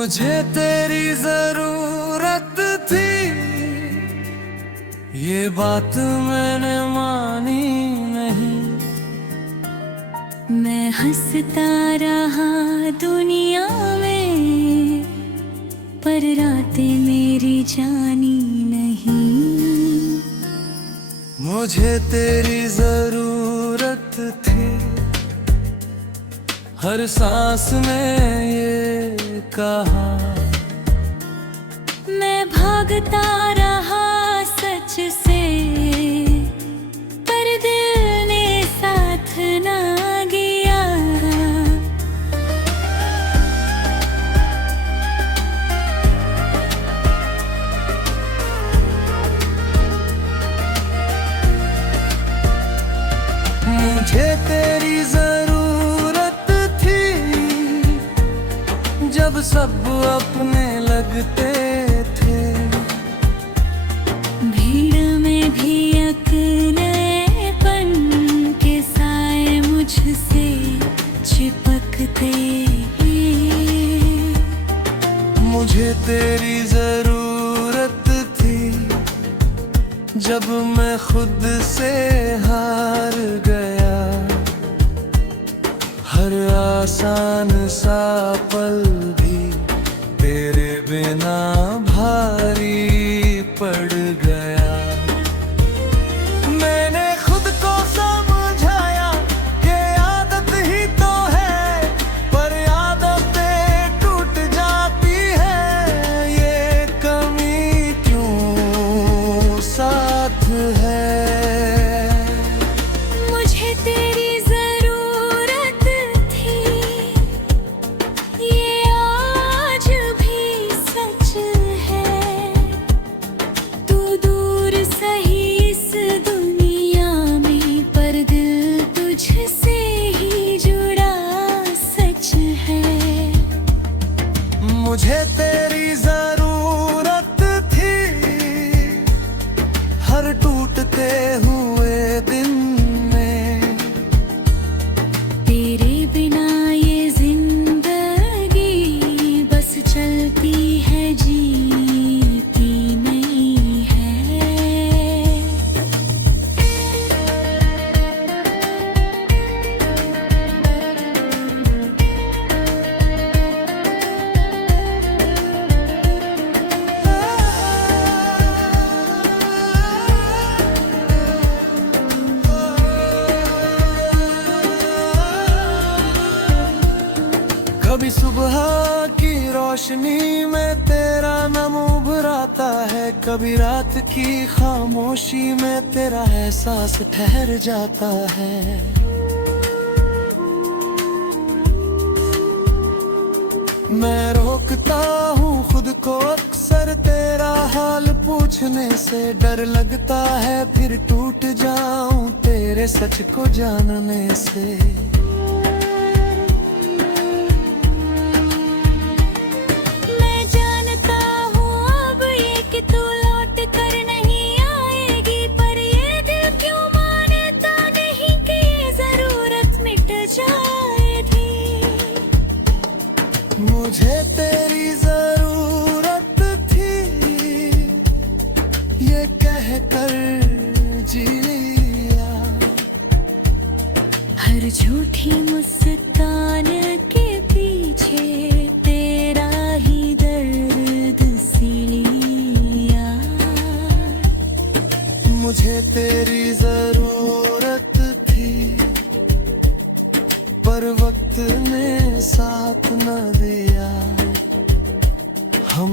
मुझे तेरी जरूरत थी, ये बात मैंने मानी नहीं। मैं हंसता रहा दुनिया में, पर रातें मेरी जानी नहीं। मुझे तेरी जरूरत थी, हर सांस में ये कहा। मैं भागता रहा सच से, पर दिल ने साथ ना गया। मुझे तेरी जरूरत थी, जब सब अपने लगते थे। भीड़ में भी अकेलेपन के साए मुझसे चिपकते। मुझे तेरी जरूरत थी, जब मैं खुद से हार गया। हर आसान सा पल भी तेरे बिना भारी पड़ गया। मैंने खुद को समझाया कि आदत ही तो है, पर आदतें टूट जाती है। ये कमी क्यों साथ है? मुझे तेरी जरूरत थी, ये आज भी सच है। तू दूर सही इस दुनिया में, पर दिल तुझसे ही जुड़ा सच है। मुझे तेरी जरूरत थी, हर टूटते हुए दिन में। तेरे बिना ये जिंदगी बस चलती है, जीती नहीं है। कभी सुबह की रोशनी में तेरा नाम उभराता है, कभी रात की खामोशी में तेरा एहसास ठहर जाता है। मैं रोकता हूँ खुद को अक्सर तेरा हाल पूछने से। डर लगता है फिर टूट जाऊं तेरे सच को जानने से। मैं जानता हूँ अब ये कि तू लौट कर नहीं आएगी, पर ये दिल क्यों मानता नहीं कि ये जरूरत मिट जाएगी। मुझे तेरी जरूरत थी, ये कह कर जी लिया। हर झूठी मुस्कान के पीछे तेरा ही दर्द सी लिया। मुझे तेरी जरूरत थी, पर वक्त ने साथ न दिया। हम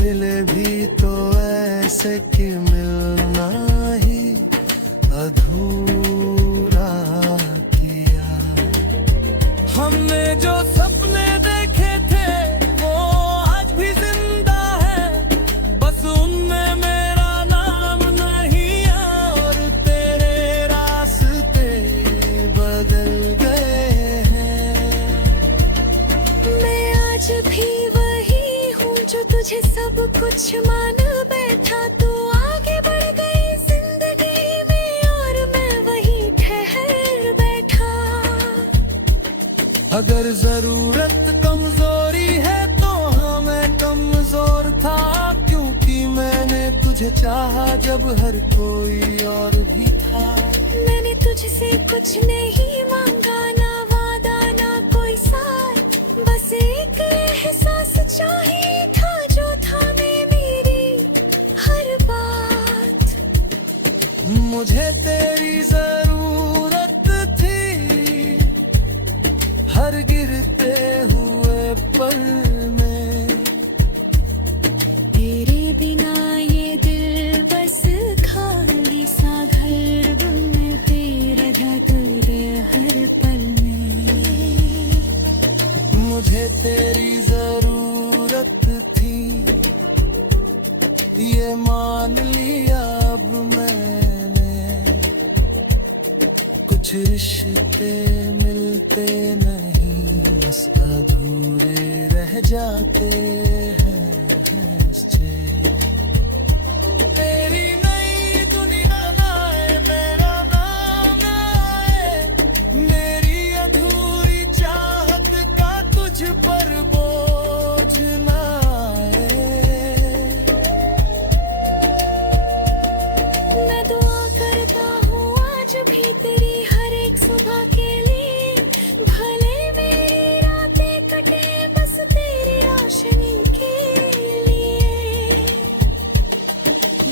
मिले भी तो ऐसे कि मिलना ही अधूरा किया। हमने जो सपने देखे थे वो आज भी जिंदा है, बस उनमें मेरा नाम नहीं है। और तेरे रास्ते बदल गए हैं। मैं आज भी वही हूँ जो तुझे सब कुछ मान बैठा। तू आगे बढ़ गई जिंदगी में और मैं वही ठहर बैठा। अगर जरूरत कमजोरी है तो हमें तुझे चाहा जब हर कोई और भी था। मैंने तुझसे कुछ नहीं मांगा, ना वादा ना कोई साथ, बस एक एहसास चाहिए था जो थामे मेरी हर बात। मुझे तेरी जरूरत थी हर गिरते हुए पल में, तेरे बिना ये दिल बस खाली सा घर बनते रहते हर पल में। मुझे तेरी जरूरत थी ये मान लिया अब मैंने, कुछ रिश्ते मिलते नहीं बस अधूरे रह जाते हैं हंसते। तेरी नई दुनिया ना आए, मेरा नाम ना आए, मेरी अधूरी चाहत का तुझ पर बोझ ना आए। मैं दुआ करता हूँ आज भी तेरी हर एक सुबह के लिए, भले मेरी रातें कटे बस तेरी रोशनी के लिए।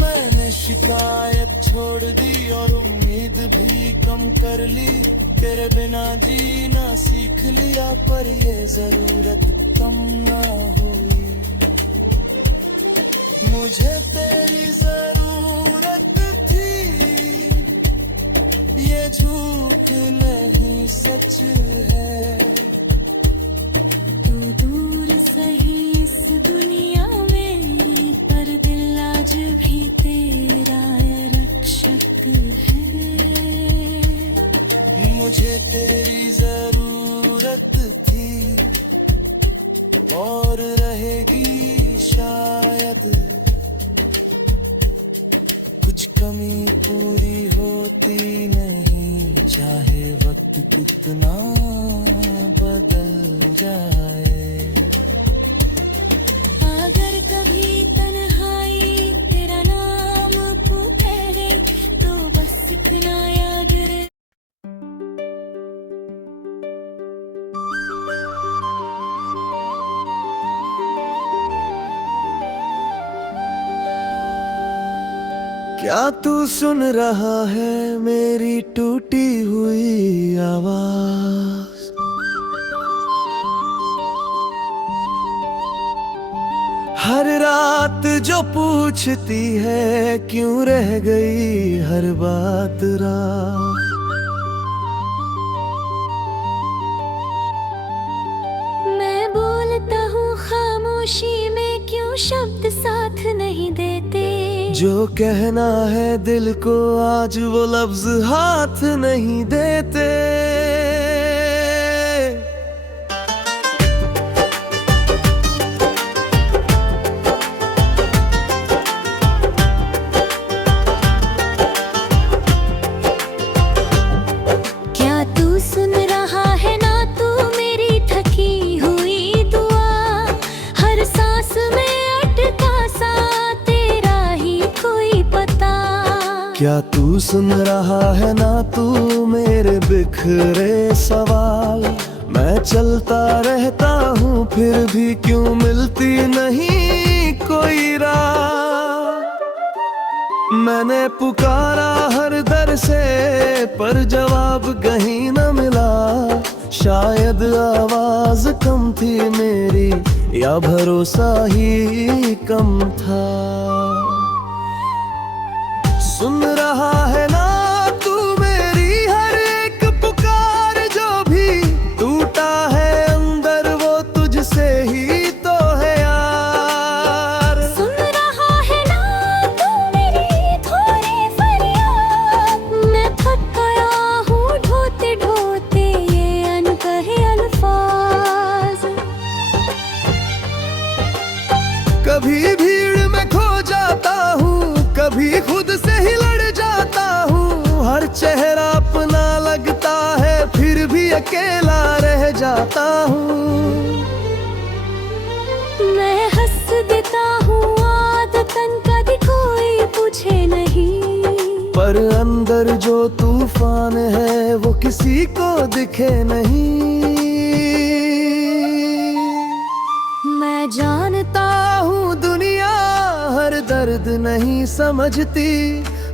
मैंने शिकायत छोड़ दी और उम्मीद भी कम कर ली, तेरे बिना जीना सीख लिया पर ये जरूरत कम ना हुई। मुझे तेरी जरूरत थी ये झूठ नहीं सच है। तू दूर सही इस दुनिया में, पर दिल आज भी तेरा रक्षक है। मुझे तेरी जरूरत थी और रहेगी शायद, कुछ कमी पूरी होती नहीं चाहे वक्त कितना बदल जाए। अगर कभी तन्हाई तेरा नाम पुकारे तो बस इतना याद रहे। क्या तू सुन रहा है मेरी टूटी हुई आवाज? हर रात जो पूछती है क्यों रह गई हर बात रात। मैं बोलता हूँ खामोशी में, क्यों शब्द साथ नहीं देते। जो कहना है दिल को आज वो लफ्ज हाथ नहीं देते। क्या तू सुन रहा है ना तू मेरी थकी हुई दुआ, हर सांस में अटका सा तेरा ही कोई पता। क्या तू सुन रहा है ना तू मेरे बिखरे सवाल, मैं चलता रहता हूँ फिर भी क्यों मिलती नहीं कोई राह। मैंने पुकारा हर दर से पर जवाब कहीं न मिला, शायद आवाज कम थी मेरी या भरोसा ही कम था। सुन रहा है ना तू मेरी हर एक पुकार, जो भी टूटा है अंदर वो तुझसे ही तो है यार। सुन रहा है ना तू मेरी थोड़ी फरियाद, मैं थक गया हूँ ढोते ढोते ये अनकहे अल्फाज। कभी भीड़ में खो जाता हूँ, कभी खुद से ही लड़ जाता हूँ, हर चेहरा अपना लगता है फिर भी अकेला रह जाता हूँ। मैं हंस देता हूँ आदतन, कभी कोई तूफान है वो किसी को दिखे नहीं। मैं जानता हूँ दुनिया हर दर्द नहीं समझती,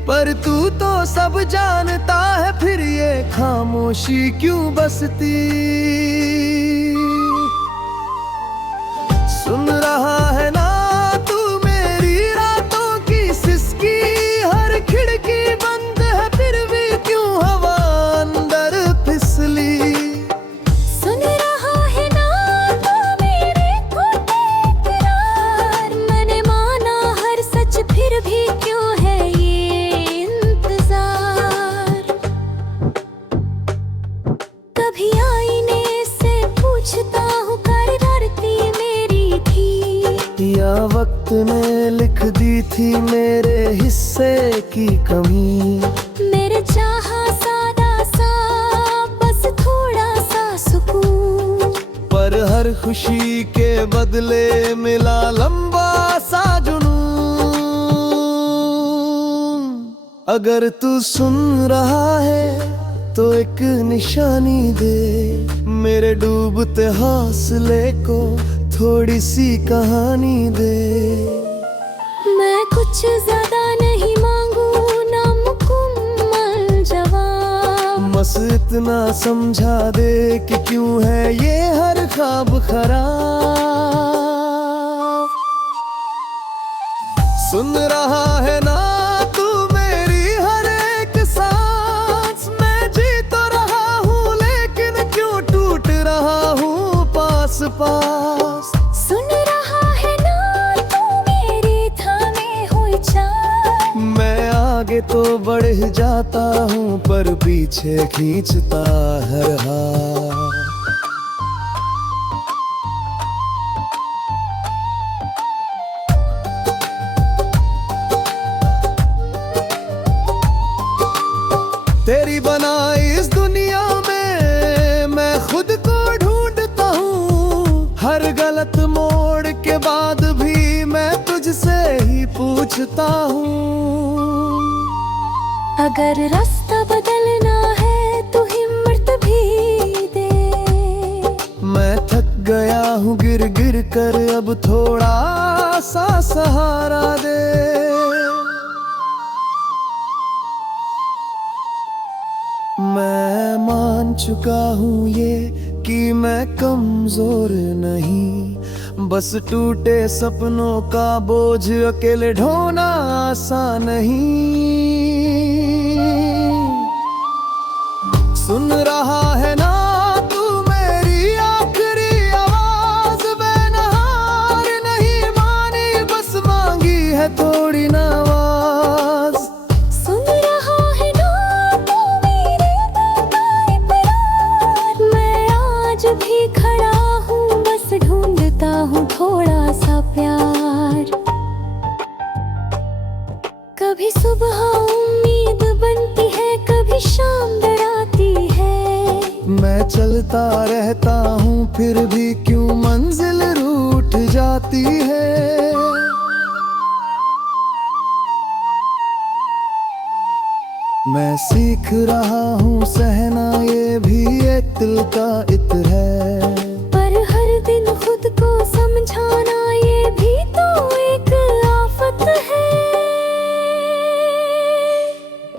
पर तू तो सब जानता है, फिर ये खामोशी क्यों बसती। सुन रहा है ना तू मेरी रातों की सिसकी, हर खिड़की बंद है फिर भी क्यों हवा अंदर फिसली। सुन रहा है ना तू मेरे खोटे इकरार, मैंने माना हर सच फिर भी क्यों है ये इंतजार। कभी आईने से पूछता हूँ करती मेरी थी, या वक्त ने लिख दी थी मेरे हिस्से की कमी। मेरे चाहा सादा सा बस थोड़ा सा सुकून, पर हर खुशी के बदले मिला लंबा सा जुनून। अगर तू सुन रहा है तो एक निशानी दे, मेरे डूबते हौसले को थोड़ी सी कहानी दे। मैं कुछ ज्यादा नहीं मांगू ना मुकम्मल जवाब, बस इतना समझा दे कि क्यों है ये हर ख्वाब खराब। सुन रहा है ना तू मेरी हर एक सांस, मैं जी तो रहा हूँ लेकिन क्यों टूट रहा हूँ पास पास। सुन रहा है ना तू मेरी थामे हुई चाह, मैं आगे तो बढ़ जाता हूँ पर पीछे खींचता हर हाथ। तेरी बनाई इस दुनिया में मैं खुद को ढूंढता हूँ, हर गलत मोड़ के बाद भी मैं तुझसे ही पूछता हूँ। अगर रास्ता बदलना है तो हिम्मत भी दे। मैं थक गया हूँ गिर गिर कर, अब थोड़ा सा सहारा दे। मैं मान चुका हूँ ये कि मैं कमजोर नहीं, बस टूटे सपनों का बोझ अकेले ढोना आसान नहीं। सुन रहा है ना तू मेरी आखिरी आवाज, बेनहार नहीं मानी बस मांगी है थोड़ी नवाज। सुन रहा है ना तू मेरे बेताई प्यार, मैं आज भी खड़ा हूँ बस ढूंढता हूँ थोड़ा सा प्यार। कभी सुबह उम्मीद बनती है, कभी शाम डराती है। मैं चलता रहता हूँ फिर भी क्यों मंजिल रूठ जाती है। मैं सीख रहा हूँ सहना ये भी एक दिल का इत्र है, पर हर दिन खुद को समझाना ये भी तो एक आफत है।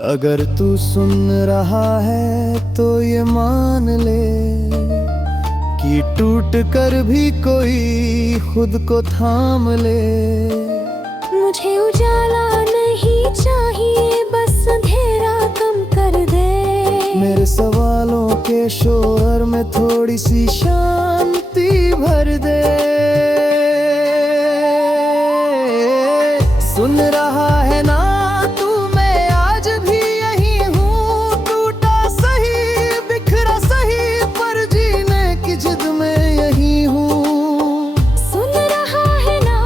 अगर तू सुन रहा है तो ये मान ले कि टूट कर भी कोई खुद को थाम ले। मुझे उजाला नहीं चाहिए बस अंधेरा कम कर दे। मेरे सवालों के शोर में थोड़ी सी शांति भर दे। सुन रहा है ना तू मैं आज भी यही हूँ, टूटा सही बिखरा सही पर जीने की जिद में यही हूँ। सुन रहा है ना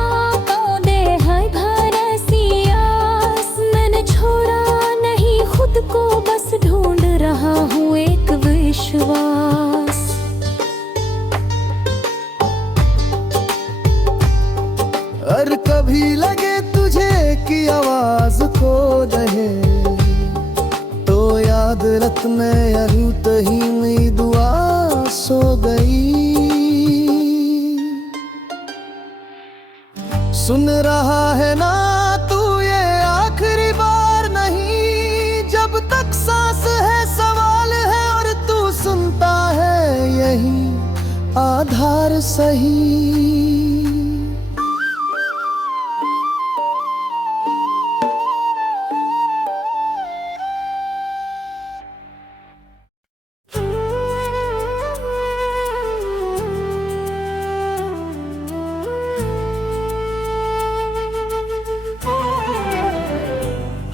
तो दे है भरसी आस, मैंने छोड़ा नहीं खुद को बस ढूंढ रहा हूँ एक विश्वास। रात मैं यूं तही में दुआ सो गई। सुन रहा है ना तू ये आखिरी बार नहीं, जब तक सांस है सवाल है और तू सुनता है यही आधार सही।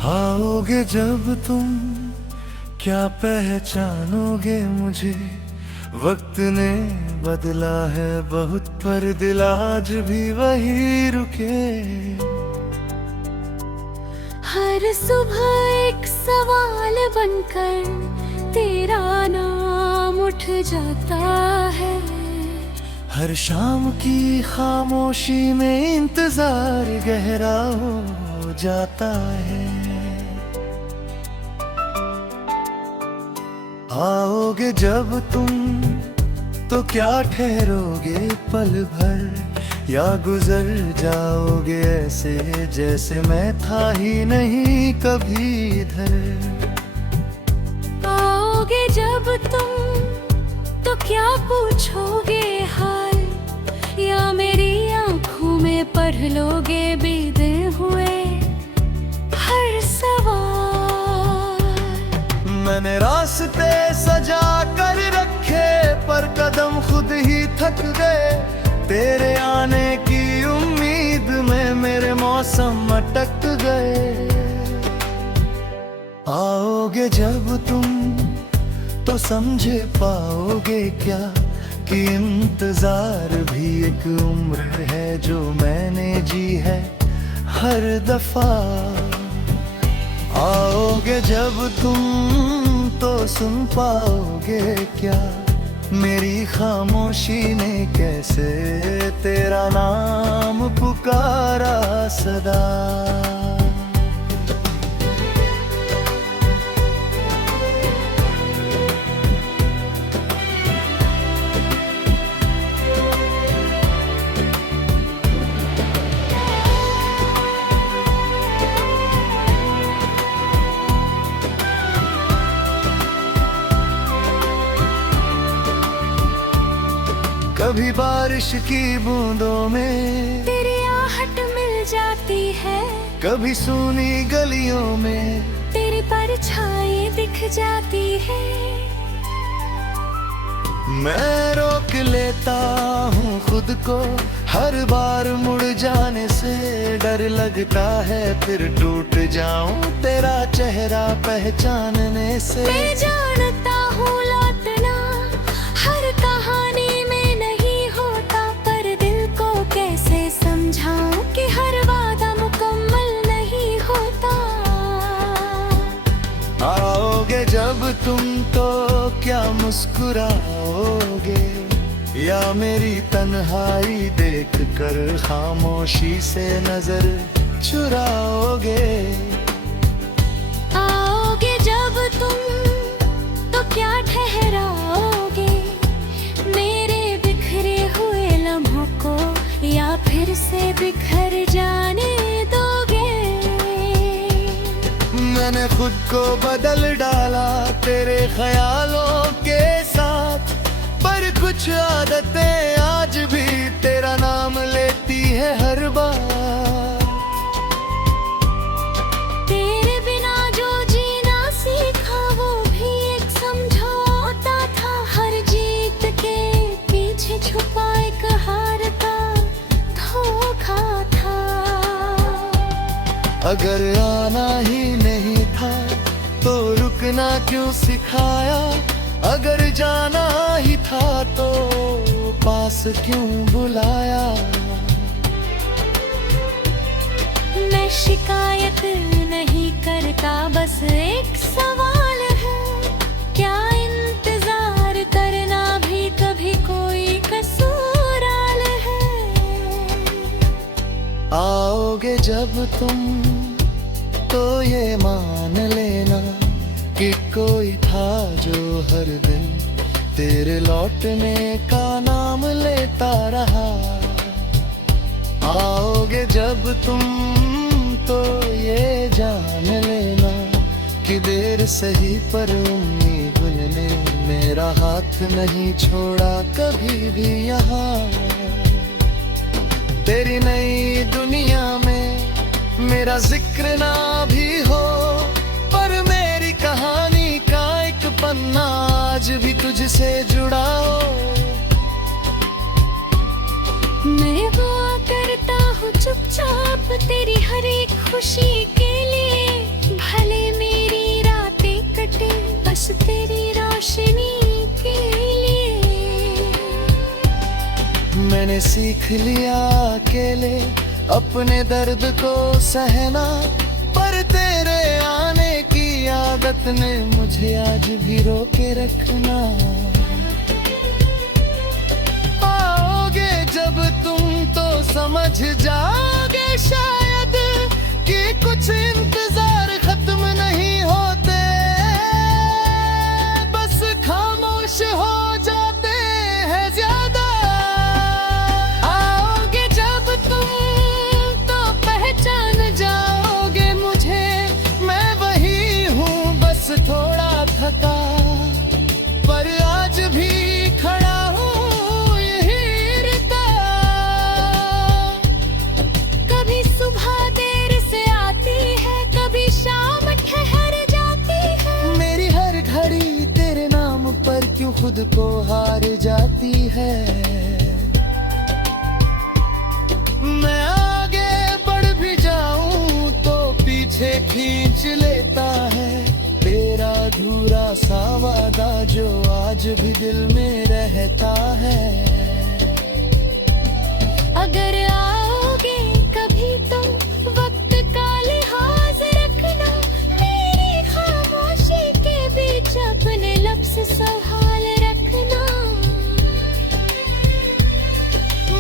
आओगे जब तुम क्या पहचानोगे मुझे, वक्त ने बदला है बहुत पर दिल आज भी वही रुके। हर सुबह एक सवाल बनकर तेरा नाम उठ जाता है। हर शाम की खामोशी में इंतजार गहरा हो जाता है। आओगे जब तुम तो क्या ठहरोगे पल भर, या गुजर जाओगे ऐसे जैसे मैं था ही नहीं कभी इधर। आओगे जब तुम तो क्या पूछोगे हाल, या मेरी आंखों में पढ़ लोगे बीते हुए हर सवाल। मैंने रास्ते सजा कर रखे पर कदम खुद ही थक गए। तेरे आने की उम्मीद में मेरे मौसम अटक गए। आओगे जब तुम तो समझ पाओगे क्या कि इंतजार भी एक उम्र है जो मैंने जी है हर दफा। आओगे जब तुम तो सुन पाओगे क्या मेरी खामोशी ने कैसे तेरा नाम पुकारा सदा। कभी बारिश की बूंदों में तेरी आहट मिल जाती है, कभी सूनी गलियों में तेरी परछाई दिख जाती है। मैं रोक लेता हूँ खुद को हर बार मुड़ जाने से। डर लगता है फिर टूट जाऊं तेरा चेहरा पहचानने से। मैं जानता हूँ लौटना हर कहानी में नहीं होता, पर दिल को कैसे समझाऊं कि हर वादा मुकम्मल नहीं होता। आओगे जब तुम तो क्या मुस्कुराओगे, या मेरी तन्हाई देख कर खामोशी से नजर चुराओगे। आओगे जब तुम तो क्या ठहराओगे मेरे बिखरे हुए लम्हों को, या फिर से बिखर जाने दोगे। मैंने खुद को बदल डाला तेरे ख्यालों के साथ, पर कुछ आदतें आज भी तेरा नाम लेती है हर बार। तेरे बिना जो जीना सीखा वो भी एक समझौता था, हर जीत के पीछे छुपा एक हार का धोखा था। अगर आना ही नहीं था तो रुकना क्यों सिखाया, अगर जाना ही था तो पास क्यों बुलाया। मैं शिकायत नहीं करता, बस एक सवाल है, क्या इंतजार करना भी कभी कोई कसूराल है। आओगे जब तुम तो ये मान लेना कि कोई था जो हर दिन तेरे लौटने का नाम लेता रहा। आओगे जब तुम तो ये जान लेना कि देर सही पर उम्मीद ने मेरा हाथ नहीं छोड़ा कभी भी यहाँ। तेरी नई दुनिया में मेरा जिक्र ना भी हो, पर मेरी कहानी का एक पन्ना आज भी तुझसे जुड़ा हो। मैं दुआ करता हूँ चुपचाप तेरी हर एक खुशी के लिए, भले मेरी रातें कटे बस तेरी रोशनी के लिए। मैंने सीख लिया अकेले अपने दर्द को सहना, पर तेरे आने की आदत ने मुझे आज भी रोके रखना। आओगे जब तुम तो समझ जाओगे शायद कि कुछ इंतजार खत्म नहीं होते, बस खामोश हो जाते हैं ज्यादा। आओगे जब तुम तो पहचान जाओगे मुझे, मैं वही हूँ बस थोड़ा थका, पर आज भी खड़ा हूँ यही रहता। कभी सुबह देर से आती है, कभी शाम ठहर जाती है। मेरी हर घड़ी तेरे नाम पर क्यों खुद को हार जाती है। मैं आगे बढ़ भी जाऊं तो पीछे खींच लेता है तेरा अधूरा सा वादा जो आज भी दिल में रहता है। अगर आओगे कभी तो वक्त का लिहाज रखना, मेरी खामोशी के बीच अपने लफ्ज़ संभाल रखना।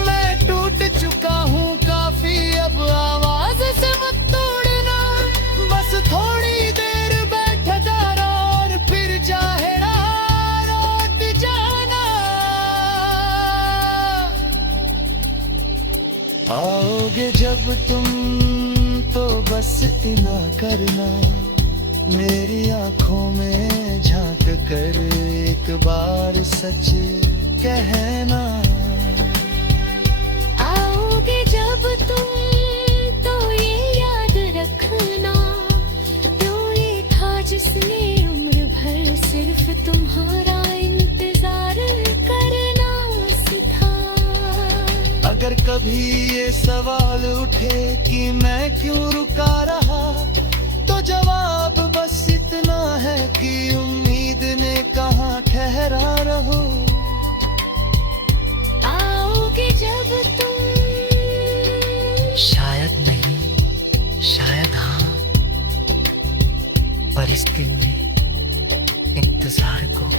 मैं टूट चुका हूँ काफी, अब आवाज से मत तोड़ना, बस थोड़ी देर बैठता रहो और फिर चाहे राह लौट जाना। आओगे जब तुम तो बस इतना करना, मेरी आंखों में झांक कर एक बार सच कहना। आओगे जब तुम तो ये याद रखना, जो ये था जिसने उम्र भर सिर्फ तुम्हारा इंतजार करना सिखा। अगर कभी ये सवाल उठे कि मैं क्यों रुका रहा, तो जवाब बस इतना है कि उम्मीद ने कहाँ ठहरा रहो। आओगे जब तुम शायद नहीं, शायद हाँ, पर इस दिन में इंतजार को